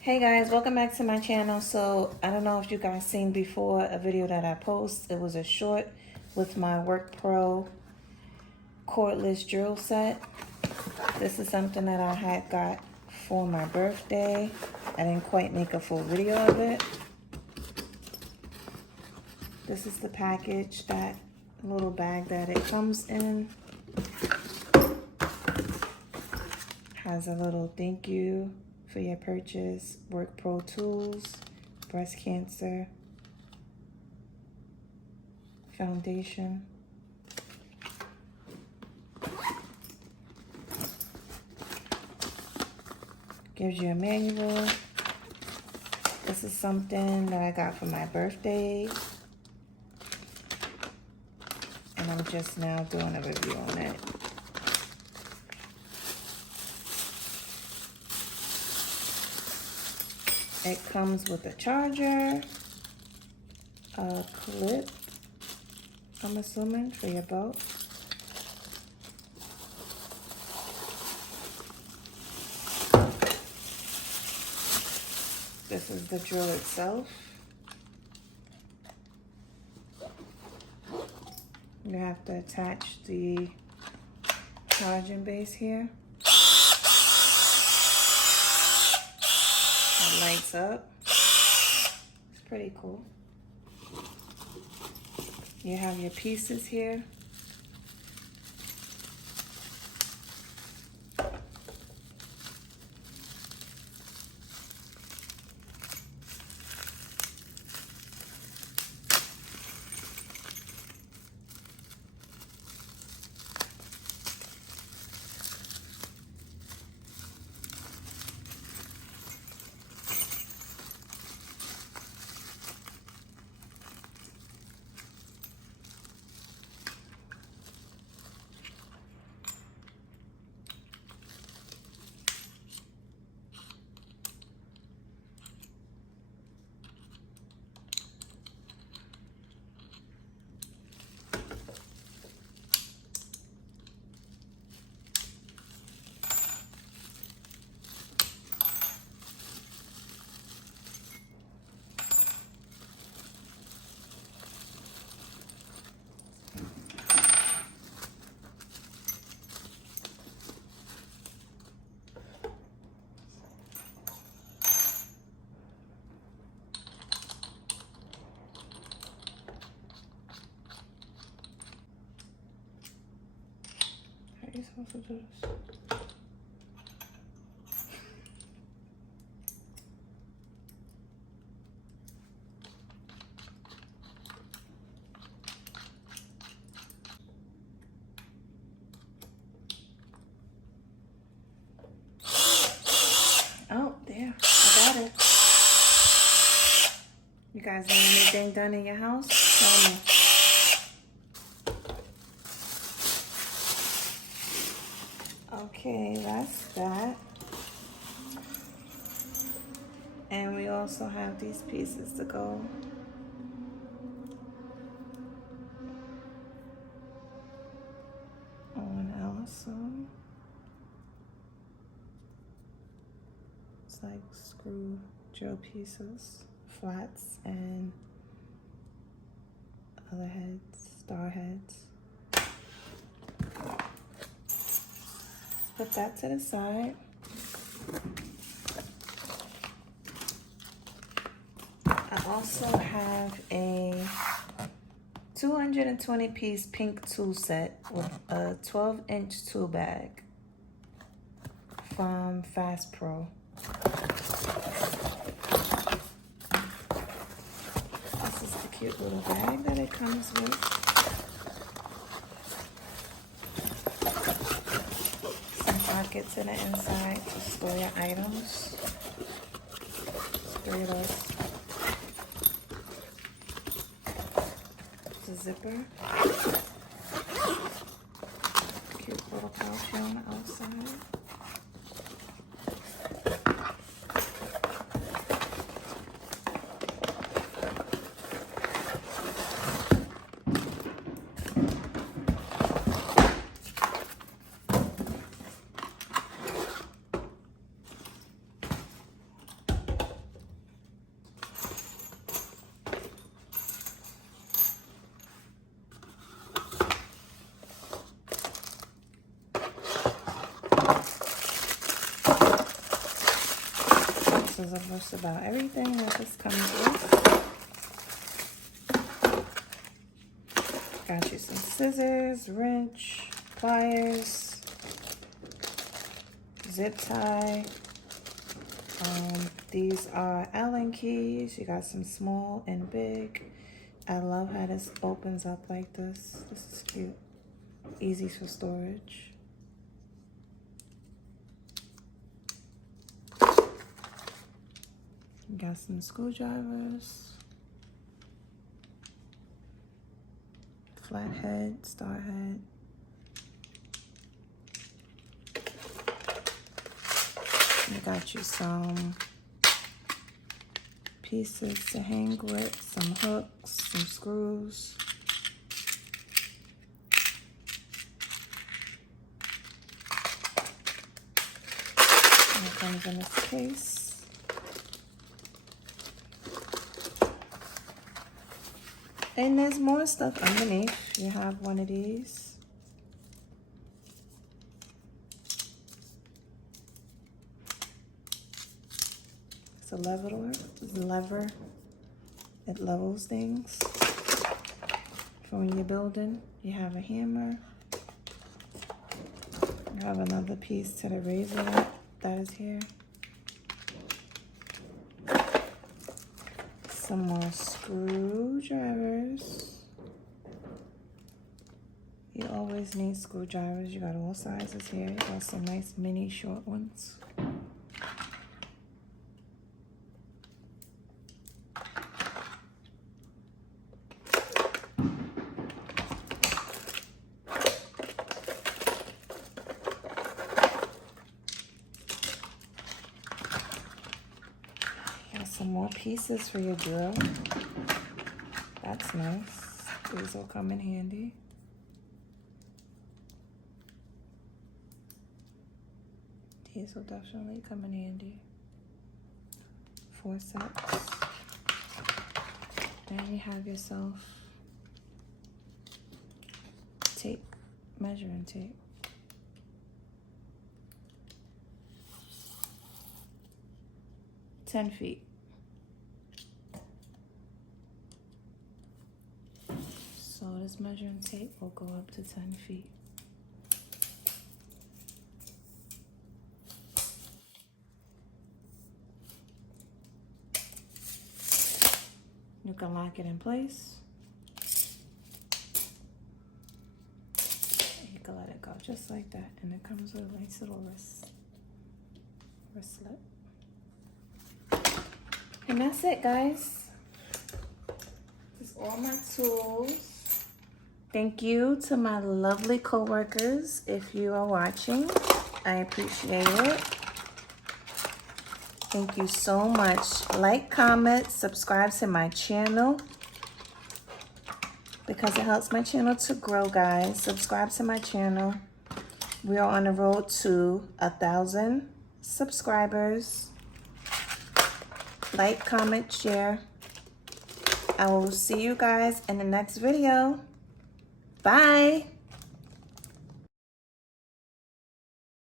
Hey guys, welcome back to my channel. So I don't know if you guys seen before a video that I post. It was a short with my Work Pro cordless drill set. This is something that I had got for my birthday. I didn't quite make a full video of it. This is the package, that little bag that it comes in. Has a little thank you for your purchase, Work Pro tools, breast cancer, foundation. Gives you a manual. This is something that I got for my birthday, and I'm just now doing a review on it. It comes with a charger, a clip, I'm assuming, for your belt. This is the drill itself. You have to attach the charging base here. It lights up. It's pretty cool. You have your pieces here. How are you supposed to do this? Oh, there, I got it. You guys need anything done in your house? Tell me. Okay, that's that. And we also have these pieces to go. On also. It's like screw drill pieces, flats, and other heads, star heads. Put that to the side. I also have a 220 piece pink tool set with a 12-inch tool bag from Fast Pro. This is the cute little bag that it comes with. Pockets in the inside to store your items. 3 of those. It's a zipper. Cute little pouch here on the outside. just about everything that this comes with. Got you some scissors, wrench, pliers, zip tie. These are Allen keys. You got some small and big. I love how this opens up like this. This is cute. Easy for storage. You got some screwdrivers. Flathead, star head. You got you some pieces to hang with, some hooks, some screws. And it comes in this case. And there's more stuff underneath. You have one of these. It's a lever. It levels things. For when you're building, you have a hammer. You have another piece to the razor that is here. Some more screwdrivers. You always need screwdrivers. You got all sizes here. You got some nice mini short ones. Some more pieces for your drill. That's nice. These will come in handy. These will definitely come in handy. 4 sets. Then you have yourself tape, measuring tape. $10 feet. So this measuring tape will go up to 10 feet. You can lock it in place. You can let it go just like that. And it comes with a nice little wristlet. And that's it, guys. This is all my tools. Thank you to my lovely coworkers. If you are watching, I appreciate it. Thank you so much. Like, comment, subscribe to my channel because it helps my channel to grow, guys. Subscribe to my channel. We are on the road to 1,000 subscribers. Like, comment, share. I will see you guys in the next video. Bye.